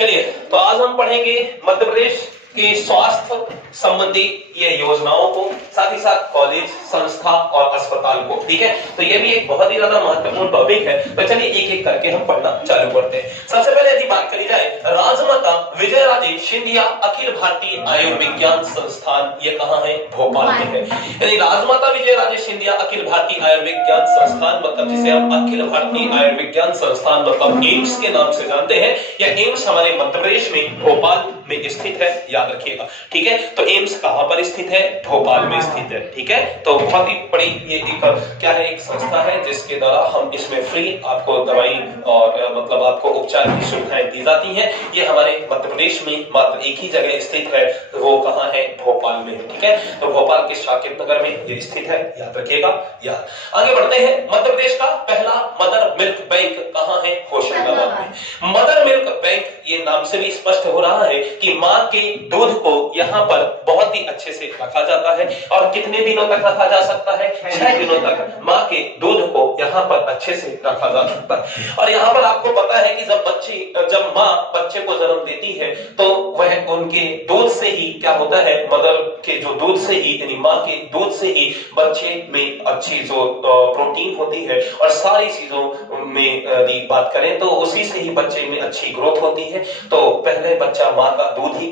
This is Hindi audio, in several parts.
चलिए, तो आज हम पढ़ेंगे मध्य प्रदेश की स्वास्थ्य संबंधी ये योजनाओं को, साथ ही साथ कॉलेज, संस्था और अस्पताल को। ठीक है, तो ये भी एक बहुत ही ज्यादा महत्वपूर्ण टॉपिक है। तो चलिए एक एक करके हम पढ़ना चालू करते हैं। सबसे पहले यदि बात करी जाए, राजमाता विजयराजे सिंधिया अखिल भारतीय आयुर्विज्ञान संस्थान, ये कहाँ है? भोपाल में है। यानी राजमाता विजयराजे सिंधिया अखिल भारतीय आयुर्विज्ञान संस्थान, मतलब जिसे हम अखिल भारतीय आयुर्विज्ञान संस्थान मतलब एम्स के नाम से जानते हैं, यह एम्स हमारे मध्य प्रदेश में भोपाल में स्थित है, याद रखिएगा। ठीक है, तो एम्स कहां पर स्थित है? भोपाल में स्थित है। ठीक है, तो बहुत ही बड़ी ये एक क्या है, एक संस्था है जिसके द्वारा हम इसमें फ्री आपको दवाई और मतलब आपको उपचार की सुविधाएं दी जाती हैं। ये हमारे मध्य प्रदेश में मात्र एक ही जगह स्थित है, वो कहां है? भोपाल में है। ठीक है, तो भोपाल के साकेत नगर में ये स्थित है, याद रखिएगा। याद आगे बढ़ते हैं। मध्य प्रदेश का पहला मदर मिल्क बैंक कहां है? होशंगाबाद में। मदर मिल्क बैंक, ये नाम से भी स्पष्ट हो रहा है कि मां के दूध को यहाँ पर बहुत ही अच्छे से रखा जाता है। और कितने दिनों तक रखा जा सकता है? 6 दिनों तक मां के दूध को यहाँ पर अच्छे से रखा जा सकता है। और यहाँ पर आपको पता है कि जब मां बच्चे को जन्म देती है तो वह उनके दूध से ही क्या होता है, मदर के जो दूध से ही, यानी मां के दूध से ही बच्चे में अच्छी जो प्रोटीन होती है और सारी चीजों में यदि बात करें तो उसी से ही बच्चे में अच्छी ग्रोथ होती है। तो पहले बच्चा मां का दूध ही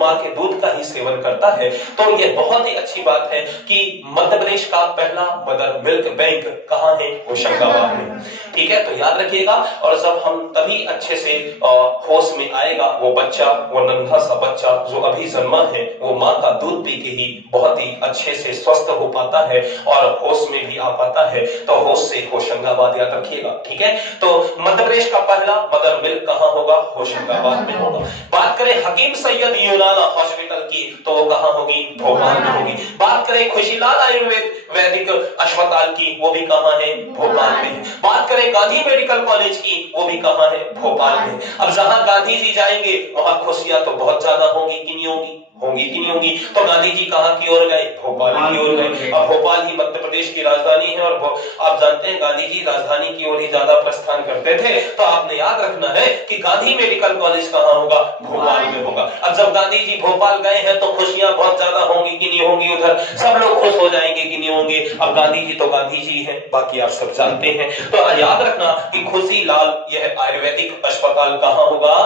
मां के दूध का ही सेवन करता है। तो ये बहुत ही अच्छी बात है कि मध्य प्रदेश का पहला मदर मिल्क बैंक कहां है? होशंगाबाद में। ठीक है, तो याद रखिएगा। और जब हम तभी अच्छे से होश में आएगा वो बच्चा, वो नन्हा सा बच्चा जो अभी जन्मा है, वो मां का दूध पी के ही बहुत ही अच्छे से स्वस्थ हो पाता है और होश में भी आ पाता है। तो होश से होशंगाबाद, याद रखिएगा। ठीक है, तो मध्य प्रदेश का पहला मदर मिल्क कहां होगा? होशंगाबाद में होगा। बात करें हकीम सैयद यूनाना हॉस्पिटल की, तो वो कहां होगी? भोपाल में होगी। बात करें खुशीलाल आयुर्वेदिक अस्पताल की, वो भी कहां है? भोपाल में। बात करें गांधी मेडिकल कॉलेज की, वो भी कहां है? भोपाल में। अब जहां गांधी जी जाएंगे वहां खुशियां तो बहुत ज्यादा होंगी कि नहीं होंगी? होंगी कि नहीं होंगी? तो गांधी जी कहां की ओर गए? भोपाल की ओर गए। अब भोपाल ही मध्य प्रदेश की राजधानी है और आप जानते हैं गांधी जी राजधानी की ओर ही ज्यादा प्रस्थान करते थे। तो आपने याद रखना है कि गांधी मेडिकल कॉलेज कहां होगा? भोपाल में होगा। अब जब गांधी जी भोपाल गए हैं तो खुशियां बहुत ज्यादा होंगी कि नहीं होंगी? उधर सब लोग खुश हो जाएंगे कि नहीं होंगे? अब गांधी जी तो गांधी जी हैं, बाकी आप सब जानते हैं। तो याद रखना कि खुशीलाल यह आयुर्वेदिक अस्पताल कहां होगा?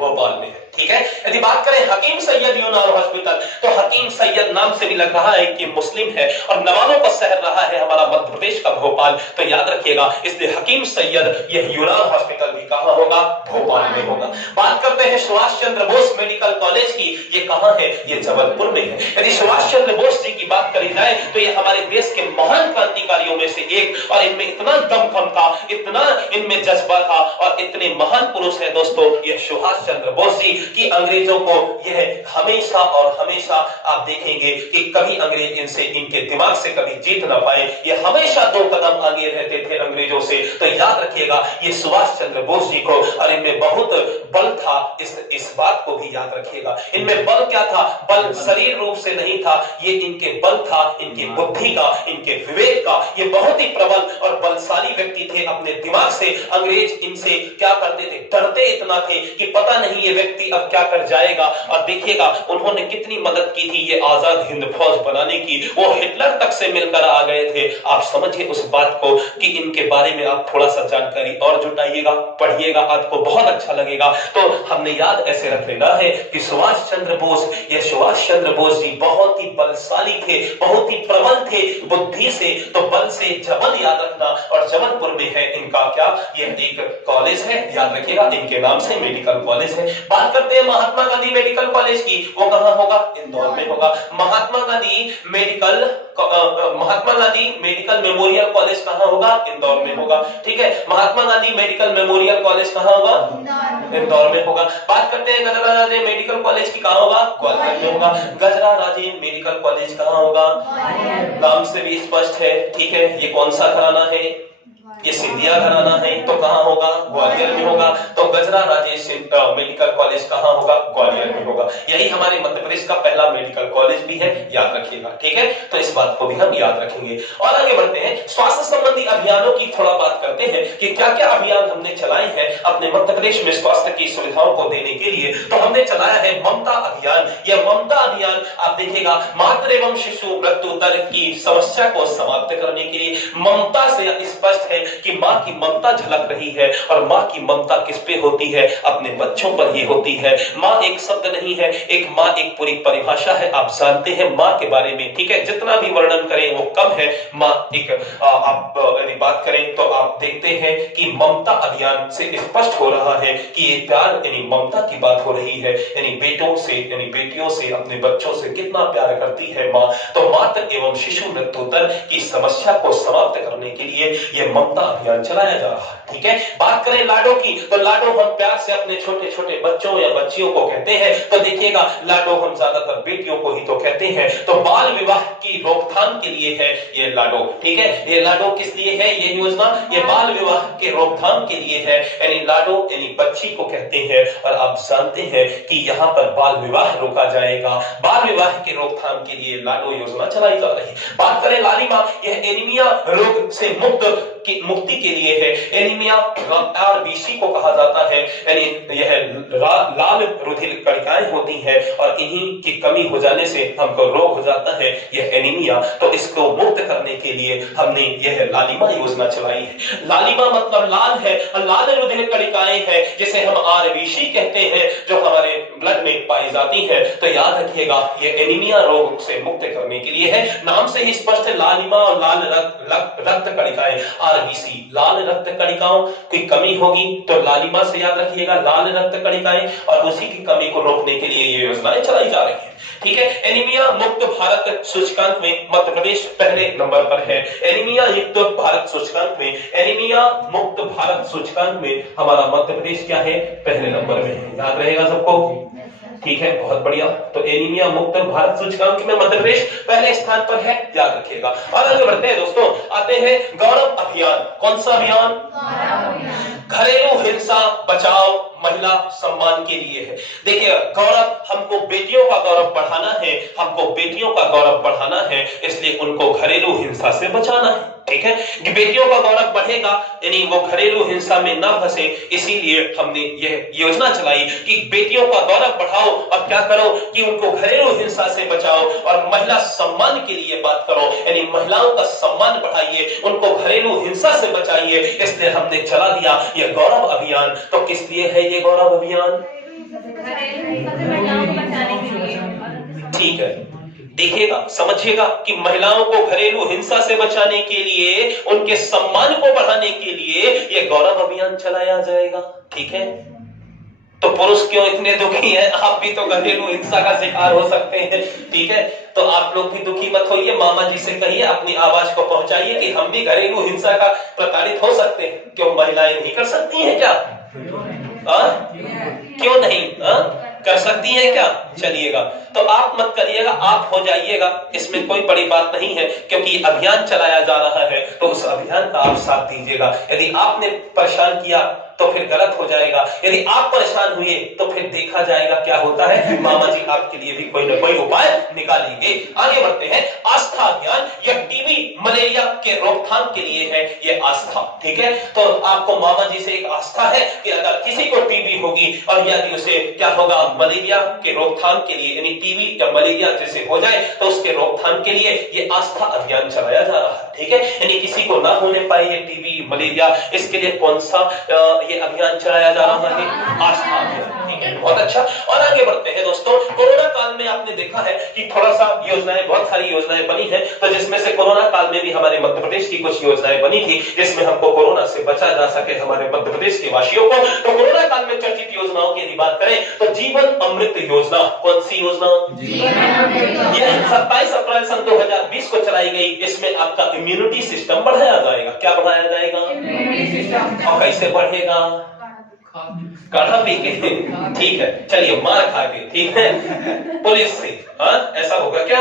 भोपाल में। ठीक है, यदि बात करें हकीम सैयद यूनान हॉस्पिटल, तो हकीम सैयद नाम से भी लग रहा है कि मुस्लिम है और नवाबों का शहर रहा है हमारा मध्य प्रदेश का भोपाल। तो याद रखिएगा, इसलिए हकीम सैयद यह यूनान हॉस्पिटल भी कहां होगा? भोपाल में होगा। बात करते हैं सुभाष चंद्र बोस मेडिकल कॉलेज की, ये कहां है? ये जबलपुर में है। यदि सुभाष चंद्र बोस जी की बात करी जाए तो ये हमारे देश के महान क्रांतिकारियों में से एक, और इनमें इतना दमखम था, इतना इनमें जज्बा था और इतने महान पुरुष है दोस्तों ये सुभाष चंद्र बोस जी, कि अंग्रेजों को यह हमेशा और हमेशा आप देखेंगे कि कभी अंग्रेज इनके दिमाग से कभी जीत ना पाए। ये हमेशा 2 कदम आगे रहते थे अंग्रेजों से। तो याद रखिएगा ये सुभाष चंद्र बोस जी को, और इनमें बहुत बल था, इस बात को भी याद रखिएगा। इनमें बल क्या था? बल शरीर रूप से नहीं था, ये इनके बल था, इनकी बुद्धि का, इनके विवेक का। ये बहुत ही प्रबल और बलशाली व्यक्ति थे अपने दिमाग से। अंग्रेज इनसे क्या करते थे? डरते इतना थे कि पता नहीं ये व्यक्ति अब क्या कर जाएगा। और देखिएगा उन्होंने कितनी मदद की थी ये आजाद हिंद फौज बनाने की। वो हिटलर तक से मिलकर आ गए थे। आप समझिए उस बात को कि इनके बारे में आप थोड़ा सा जानकारी और जुटाइएगा, पढ़िएगा, आपको बहुत अच्छा लगेगा। तो हमने याद ऐसे रख लेना है कि सुभाष चंद्र बोस, ये सुभाष चंद्र बोस जी बहुत ही बलशाली थे, बहुत ही प्रबल थे बुद्धि से। तो बल से जबल याद रखना, और जबलपुर में है इनका क्या? ये एक कॉलेज है, याद रखिएगा, इनके नाम से मेडिकल कॉलेज है। बात करते हैं महात्मा गांधी मेडिकल कॉलेज की, वो कहां होगा? इंदौर में होगा। Mahatma Gandhi medical memorial college कहां होगा? इंदौर में होगा। ठीक है, Mahatma Gandhi medical memorial college कहां होगा? इंदौर में होगा। बात करते हैं गजरा राजे मेडिकल कॉलेज की, कहां होगा? ग्वालियर में होगा। गजरा राजे मेडिकल कॉलेज कहां होगा? नाम से भी स्पष्ट है। ठीक है, ये कौन सा घराना है? ये सिंधिया घराना है, तो कहां होगा? ग्वालियर में होगा। तो गजरा राजे मेडिकल कॉलेज कहाँ होगा? ग्वालियर में होगा। यही हमारे मध्य प्रदेश का पहला मेडिकल कॉलेज भी है, याद रखिएगा, ठीक है। तो इस बात को भी हम याद रखेंगे और आगे बढ़ते हैं। स्वास्थ्य संबंधी अभियानों की थोड़ा बात करते हैं कि क्या क्या अभियान हमने चलाए हैं अपने मध्य प्रदेश में स्वास्थ्य की सुविधाओं को देने के लिए। तो हमने चलाया है ममता अभियान। यह ममता अभियान आप देखिएगा मातृ एवं शिशु मृत्यु दर की समस्या को समाप्त करने के लिए। ममता से स्पष्ट है कि माँ की ममता झलक रही है और माँ की ममता किस पे होती है? अपने बच्चों पर ही होती है। माँ एक शब्द नहीं है, एक माँ एक पूरी परिभाषा है। आप जानते हैं माँ के बारे में, ठीक है, जितना भी वर्णन करें वो कम है। माँ एक आप यदि बात करें तो आप देखते हैं कि ममता अभियान से स्पष्ट हो रहा है कि ये प्यार यानी ममता की बात हो रही है, यानी बेटों से यानी बेटियों से अपने बच्चों से कितना प्यार करती है माँ। तो मातृ एवं शिशु मृत्यु दर की समस्या को समाप्त करने के लिए यह ममता अभियान चलाया जा रहा है, ठीक है। बात करें लाडो की, तो लाडो हम प्यार से अपने छोटे छोटे बच्चों या बच्चियों को कहते हैं। तो देखिएगा लाडो हम ज्यादातर बेटियों को ही तो कहते हैं। तो बाल विवाह की रोकथाम के लिए है ये लाडो, ठीक है। ये लाडो किस लिए है ये योजना? ये बाल विवाह के रोकथाम के लिए है, यानी लाडो यानी बच्ची को कहते हैं। और आप जानते हैं कि यहाँ पर बाल विवाह रोका जाएगा। बाल विवाह के रोकथाम के लिए लाडो योजना चलाई जा रही है। बात करें लालिमा, यह एनीमिया रोग से मुक्ति के लिए है। एनीमिया RBC को कहा जाता है, यानी यह लाल रुधिर कणिकाएं होती हैं और इन्हीं की कमी हो जाने से हमको रोग हो जाता है यह एनीमिया। तो इसको मुक्त करने के लिए हमने यह लालिमा योजना चलाई है। लालिमा मतलब लाल है और लाल रुधिर कणिकाएं है जिसे हम RBC कहते हैं, जो हमारे ब्लड में पाई जाती है। तो याद रखिएगा यह एनीमिया रोग से मुक्त करने के लिए है। नाम से ही स्पष्ट है, लालिमा और लाल रक्त कणिकाएं RBC, लाल रक्त कणिकाओं की कमी होगी तो लालिमा से याद रखिएगा लाल रक्त कणिकाएं, और उसी की कमी को रोकने के लिए ये योजनाएं चलाई जा रही है, ठीक है। एनीमिया मुक्त भारत सूचकांक में मध्य प्रदेश पहले नंबर पर है। एनीमिया युक्त भारत सूचकांक में, एनीमिया मुक्त भारत सूचकांक में हमारा मध्य प्रदेश क्या है? पहले नंबर में है। याद रहेगा सबको, ठीक है, बहुत बढ़िया। तो एनीमिया मुक्त भारत सूचकांक में मध्य प्रदेश पहले स्थान पर है, याद रखिएगा। और आगे बढ़ते हैं दोस्तों, आते हैं गौरव अभियान। कौन सा अभियान? घरेलू हिंसा बचाओ महिला सम्मान के लिए है। देखिए गौरव, हमको बेटियों का गौरव बढ़ाना है, हमको बेटियों का गौरव बढ़ाना है, इसलिए उनको घरेलू हिंसा से बचाना है, ठीक है। कि बेटियों का गौरव बढ़ेगा यानी वो घरेलू हिंसा में ना फंसे, इसीलिए हमने यह योजना चलाई कि बेटियों का गौरव बढ़ाओ और क्या करो कि उनको घरेलू हिंसा से बचाओ और महिला सम्मान के लिए बात करो, यानी महिलाओं का सम्मान बढ़ाइए, उनको घरेलू हिंसा से बचाइए। इसलिए हमने चला दिया यह गौरव अभियान। तो किस लिए है ये गौरव अभियान? ठीक है, देखिएगा समझिएगा कि महिलाओं को घरेलू हिंसा से बचाने के लिए, उनके सम्मान को बढ़ाने के लिए यह गौरव अभियान चलाया जाएगा, ठीक है। तो पुरुष क्यों इतने दुखी हैं? आप भी तो घरेलू हिंसा का शिकार हो सकते हैं, ठीक है। तो आप लोग भी दुखी मत होइए, मामा जी से कहिए, अपनी आवाज को पहुंचाइए कि हम भी घरेलू हिंसा का प्रताड़ित हो सकते हैं। क्यों महिलाएं नहीं कर सकती हैं क्या? क्यों नहीं कर सकती है क्या? चलिएगा, तो आप मत करिएगा, आप हो जाइएगा, इसमें कोई बड़ी बात नहीं है, क्योंकि अभियान चलाया जा रहा है तो उस अभियान का आप साथ दीजिएगा। यदि आपने परेशान किया तो फिर गलत हो जाएगा, यदि आप परेशान हुए तो फिर देखा जाएगा क्या होता है। मामा जी आपके लिए भी कोई न कोई उपाय निकालेंगे। आगे बढ़ते हैं, आस्था अभियान। यह टीबी मलेरिया के रोकथाम के लिए है ये आस्था, ठीक है। तो आपको मामा जी से एक आस्था है कि अगर किसी को टीबी होगी और यदि उसे क्या होगा, मलेरिया के रोकथाम के लिए, यानी टीबी या मलेरिया जैसे हो जाए तो उसके रोकथाम के लिए ये आस्था अभियान चलाया जा रहा है, ठीक है। यानी किसी को ना होने पाए ये टीबी मलेरिया, इसके लिए कौन सा ये अभियान चलाया जा रहा है? आस्था अभियान, ठीक है, बहुत अच्छा। और आगे बढ़ते हैं दोस्तों, कोरोना काल में आपने देखा है कि थोड़ा सा योजनाएं, बहुत सारी योजनाएं बनी है, तो जिसमें से कोरोना काल में भी हमारे मध्य प्रदेश की कुछ योजनाएं बनी थी जिसमें हमको कोरोना से बचा जा सके हमारे मध्य प्रदेश के वासियों को। तो कोरोना काल में चर्चित योजनाओं की यदि बात करें तो जीवन अमृत योजना। कौन सी योजना? यह 27 अप्रैल सन 2020 को चलाई गई। इसमें आपका इम्यूनिटी सिस्टम बढ़ाया जाएगा। क्या बढ़ाया जाएगा? और कैसे बढ़ेगा? काढ़ा पी के, ठीक है, चलिए, मार खा के, ठीक है, पुलिस से, ऐसा होगा क्या?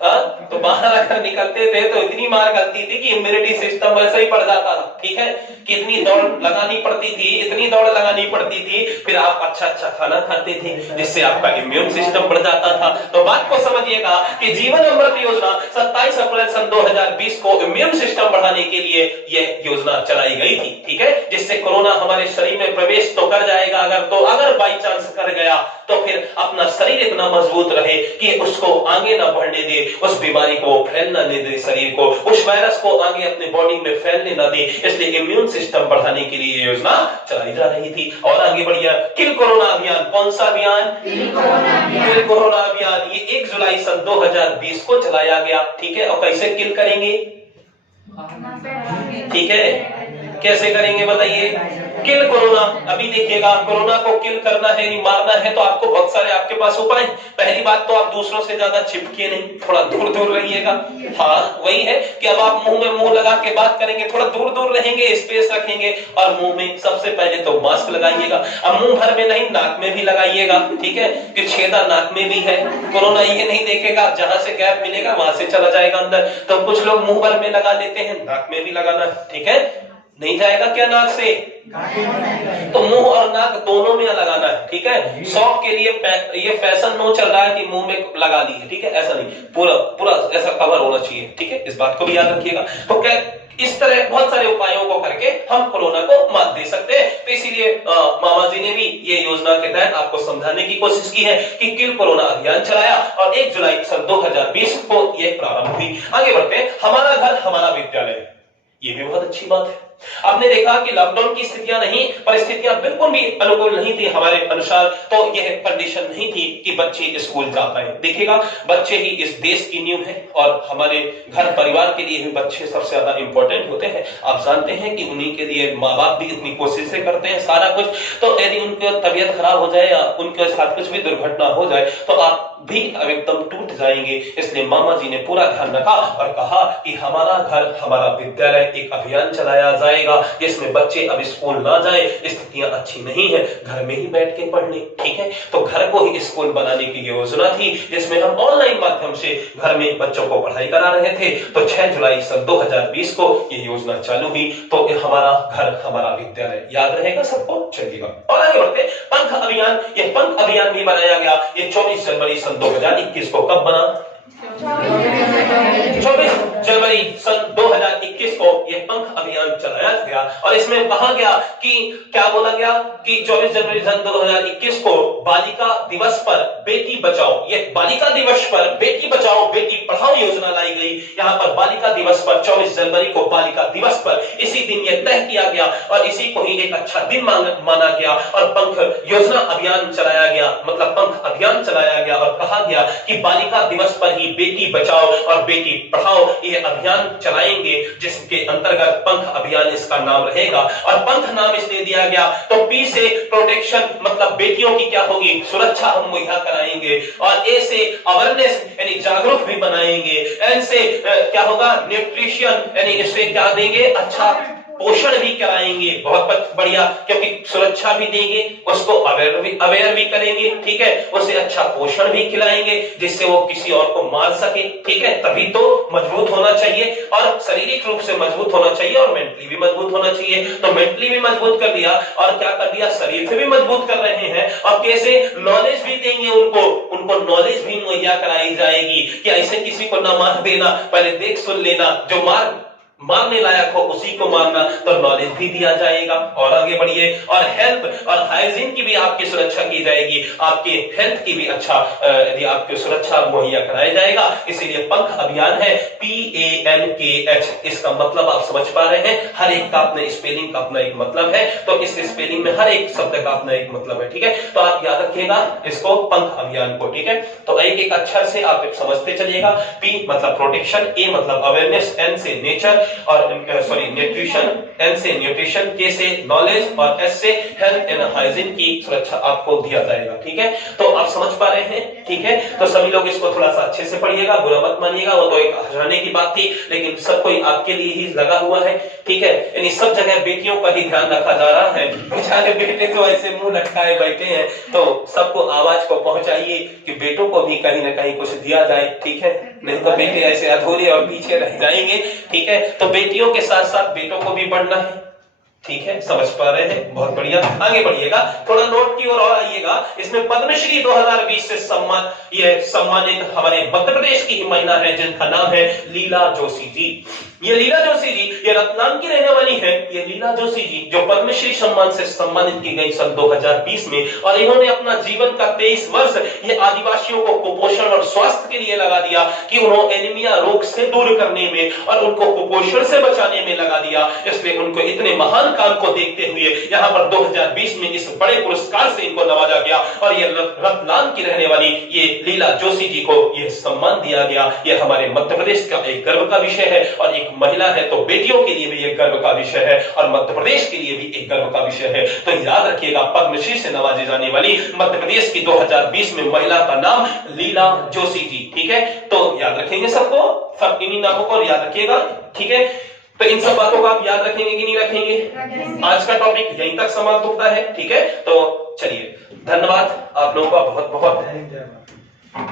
तो बाहर अगर निकलते थे तो इतनी मार खाती थी कि इम्यूनिटी सिस्टम वैसे ही बढ़ जाता था, ठीक है। कितनी दौड़ लगानी पड़ती थी, इतनी दौड़ लगानी पड़ती थी, फिर आप अच्छा अच्छा खाना खाते थे जिससे आपका इम्यून सिस्टम बढ़ जाता था। तो बात को समझिएगा कि जीवन अमृत योजना 27 अप्रैल सन 2020 को इम्यून सिस्टम बढ़ाने के लिए यह योजना चलाई गई थी, ठीक है, जिससे कोरोना हमारे शरीर में प्रवेश तो कर जाएगा, अगर बाई चांस कर गया तो फिर अपना शरीर इतना मजबूत रहे कि उसको आगे ना बढ़ने दे, उस बीमारी को फैलना दे शरीर को, उस वायरस को आगे अपने बॉडी में फैलने ना दे। इसलिए इम्यून सिस्टम बढ़ाने के लिए योजना चलाई जा रही थी। और आगे बढ़िया, किल कोरोना अभियान। कौन सा अभियान? किल कोरोना अभियान। ये 1 जुलाई सन 2020 को चलाया गया, ठीक है। और कैसे किल करेंगे, ठीक है, कैसे करेंगे बताइए? Kill corona. अभी देखिएगा, कोरोना को किल करना है, नहीं मारना है, तो आपको बहुत सारे आपके पास उपाय। पहली बात तो आप दूसरों से ज्यादा चिपके नहीं, थोड़ा दूर दूर रहिएगा। हाँ, वही है कि अब आप मुंह में मुंह लगा के बात करेंगे, थोड़ा दूर दूर रहेंगे, स्पेस रखेंगे, और मुंह में सबसे पहले तो मास्क लगाइएगा। अब मुंह भर में नहीं, नाक में भी लगाइएगा, ठीक है, कि छेदा नाक में भी है। कोरोना ये नहीं देखेगा जहां से गैप मिलेगा वहां से चला जाएगा अंदर। तो कुछ लोग मुंह भर में लगा लेते हैं, नाक में भी लगाना, ठीक है। नहीं जाएगा क्या नाक से? तो मुंह और नाक दोनों में लगाना है, ठीक है। शौक के लिए ये फैशन नो चल रहा है कि मुंह में लगा ली है, ठीक है, ऐसा नहीं, पूरा पूरा ऐसा कवर होना चाहिए, ठीक है। इस बात को भी याद रखिएगा। तो क्या इस तरह बहुत सारे उपायों को करके हम कोरोना को मात दे सकते हैं। तो इसीलिए मामा जी ने भी ये योजना के तहत आपको समझाने की कोशिश की है कि किल कोरोना अभियान चलाया, और 1 जुलाई सन 2020 को यह प्रारंभ हुई। आगे बढ़ते हैं, हमारा घर हमारा विद्यालय। ये भी बहुत अच्छी बात है। आपने देखा कि लॉकडाउन की स्थितियां नहीं, परिस्थितियां बिल्कुल भी अनुकूल नहीं थी हमारे अनुसार, तो यह कंडीशन नहीं थी कि बच्चे स्कूल जा पाए। देखिएगा, बच्चे ही इस देश की नींव है, और हमारे घर परिवार के लिए भी बच्चे सबसे ज्यादा इंपॉर्टेंट होते हैं। आप जानते हैं कि उन्हीं के लिए माँ बाप भी इतनी कोशिशें करते हैं, सारा कुछ। तो यदि उनकी तबीयत खराब हो जाए या उनके साथ कुछ भी दुर्घटना हो जाए तो आप भी एकदम टूट जाएंगे। इसलिए मामा जी ने पूरा ध्यान रखा और कहा कि हमारा घर हमारा विद्यालय एक अभियान चलाया जाएगा, जिसमें बच्चे अब स्कूल ना जाए, स्थितियां अच्छी नहीं है, घर में ही बैठ के पढ़ ले, ठीक है। तो घर को ही स्कूल बनाने की योजना थी, जिसमें हम ऑनलाइन माध्यम से घर में बच्चों को पढ़ाई करा रहे थे। तो 6 जुलाई सन 2020 को ये योजना चालू हुई। तो हमारा घर हमारा विद्यालय याद रहेगा सबको, चलिएगा। और आगे बढ़ते, पंख अभियान। ये पंख अभियान भी बनाया गया। ये 24 जनवरी सन 2021 को कब बना? 24 जनवरी सन 2021 को यह पंख अभियान चलाया गया। और इसमें कहा गया कि क्या बोला गया कि 24 जनवरी सन 2021 को बालिका दिवस पर बेटी बचाओ, यह बालिका दिवस पर बेटी बचाओ बेटी पढ़ाओ योजना लाई गई। यहाँ पर बालिका दिवस पर 24 जनवरी को बालिका दिवस पर इसी दिन यह तय किया गया, और इसी को ही एक अच्छा दिन माना गया, और पंख योजना अभियान चलाया गया, मतलब पंख अभियान चलाया गया। और कहा गया कि बालिका दिवस पर ही बेटी बचाओ और बेटी पढ़ाओ ये अभियान चलाएंगे, जिसके अंतर्गत पंख अभियान इसका नाम रहेगा। और पंख नाम इसलिए दिया गया तो पी से प्रोटेक्शन, मतलब बेटियों की क्या होगी, सुरक्षा हम मुहैया कराएंगे। और ए से अवेयरनेस यानी जागरूक भी बनाएंगे। एन से क्या होगा, न्यूट्रिशन यानी इससे क्या देंगे, अच्छा पोषण भी कराएंगे, बहुत बढ़िया, क्योंकि सुरक्षा भी देंगे, उसको अवेयर भी करेंगे, ठीक है, उसे अच्छा पोषण भी खिलाएंगे जिससे वो किसी और को मार सके, ठीक है। तभी तो मजबूत होना चाहिए, और शारीरिक रूप से मजबूत होना चाहिए, और मेंटली भी मजबूत होना चाहिए। तो मेंटली भी मजबूत कर दिया, और क्या कर दिया, शरीर से भी मजबूत कर रहे हैं। और कैसे, नॉलेज भी देंगे उनको नॉलेज भी मुहैया कराई जाएगी कि ऐसे किसी को ना मार देना, पहले देख सुन लेना, जो मारने लायक हो उसी को मारना, तो नॉलेज भी दिया जाएगा। और आगे बढ़िए, और हेल्थ और हाइजीन की भी आपकी सुरक्षा की जाएगी, आपके हेल्थ की भी अच्छा यदि आपकी सुरक्षा मुहैया कराया जाएगा। इसीलिए पंख अभियान है, PANKH, इसका मतलब आप समझ पा रहे हैं, हर एक का अपने स्पेलिंग का अपना एक मतलब है, तो इस स्पेलिंग में हर एक शब्द का अपना एक मतलब है, ठीक है। तो आप याद रखिएगा इसको, पंख अभियान को, ठीक है। तो एक एक अक्षर से आप समझते चलिएगा। P मतलब प्रोटेक्शन, A मतलब अवेयरनेस, N से नेचर, नेचर और सॉरी न्यूट्रिशन, एन से न्यूट्रिशन, के से नॉलेज और एस से हेल्थ एंड हाइजीन की सुरक्षा आपको दिया जाएगा। ठीक है, तो आप समझ पा रहे हैं? ठीक है, तो सभी लोग इसको थोड़ा सा अच्छे से पढ़िएगा, बुरा मत मानिएगा, वो तो एक हंसाने की बात थी, लेकिन सब कोई आपके लिए ही लगा हुआ है। ठीक है, यानी सब जगह बेटियों का ही ध्यान रखा जा रहा है, बेचारे बेटे तो ऐसे मुंह लटकाए बैठे हैं, तो सबको आवाज को पहुंचाइए कि बेटों को भी कहीं ना कहीं कुछ दिया जाए। ठीक है, नहीं तो बेटे ऐसे अधूरे और पीछे रह जाएंगे। ठीक है, तो बेटियों के साथ साथ बेटों को भी बढ़ना है। ठीक है, समझ पा रहे हैं? बहुत बढ़िया, आगे बढ़िएगा, थोड़ा नोट की ओर और आइएगा। इसमें पद्मश्री 2020 से सम्मानित हमारे मध्य प्रदेश की ही महिला है जिनका नाम है लीला जोशी जी। ये लीला जोशी जी ये रतलाम की रहने वाली है। ये लीला जोशी जी जो पद्मश्री सम्मान से सम्मानित की गई सन 2020 में, और इन्होंने अपना जीवन का 23 वर्ष ये आदिवासियों को कुपोषण और स्वास्थ्य के लिए लगा दिया कि उन्होंने एनीमिया रोग से दूर करने में और उनको कुपोषण से बचाने में लगा दिया। इसलिए उनको इतने महान काम को देखते हुए यहाँ पर 2020 में इस बड़े पुरस्कार से इनको नवाजा गया और ये रतलाम की रहने वाली ये लीला जोशी जी को ये सम्मान दिया गया। ये हमारे मध्य प्रदेश का एक गर्व का विषय है, और एक महिला है तो बेटियों के लिए भी एक गर्व का विषय है और मध्य प्रदेश के लिए भी एक गर्व का विषय है। तो याद रखिएगा, पद्मश्री से नवाजी जाने वाली मध्य प्रदेश की 2020 में महिला का नाम लीला जोशी जी। ठीक है, तो याद रखेंगे सबको, सब इन्हीं नामों को याद रखिएगा। ठीक है, तो इन सब बातों को आप याद रखेंगे कि नहीं रखेंगे? आज का टॉपिक यहीं तक समाप्त होता है। ठीक है, तो चलिए, धन्यवाद आप लोगों का बहुत बहुत।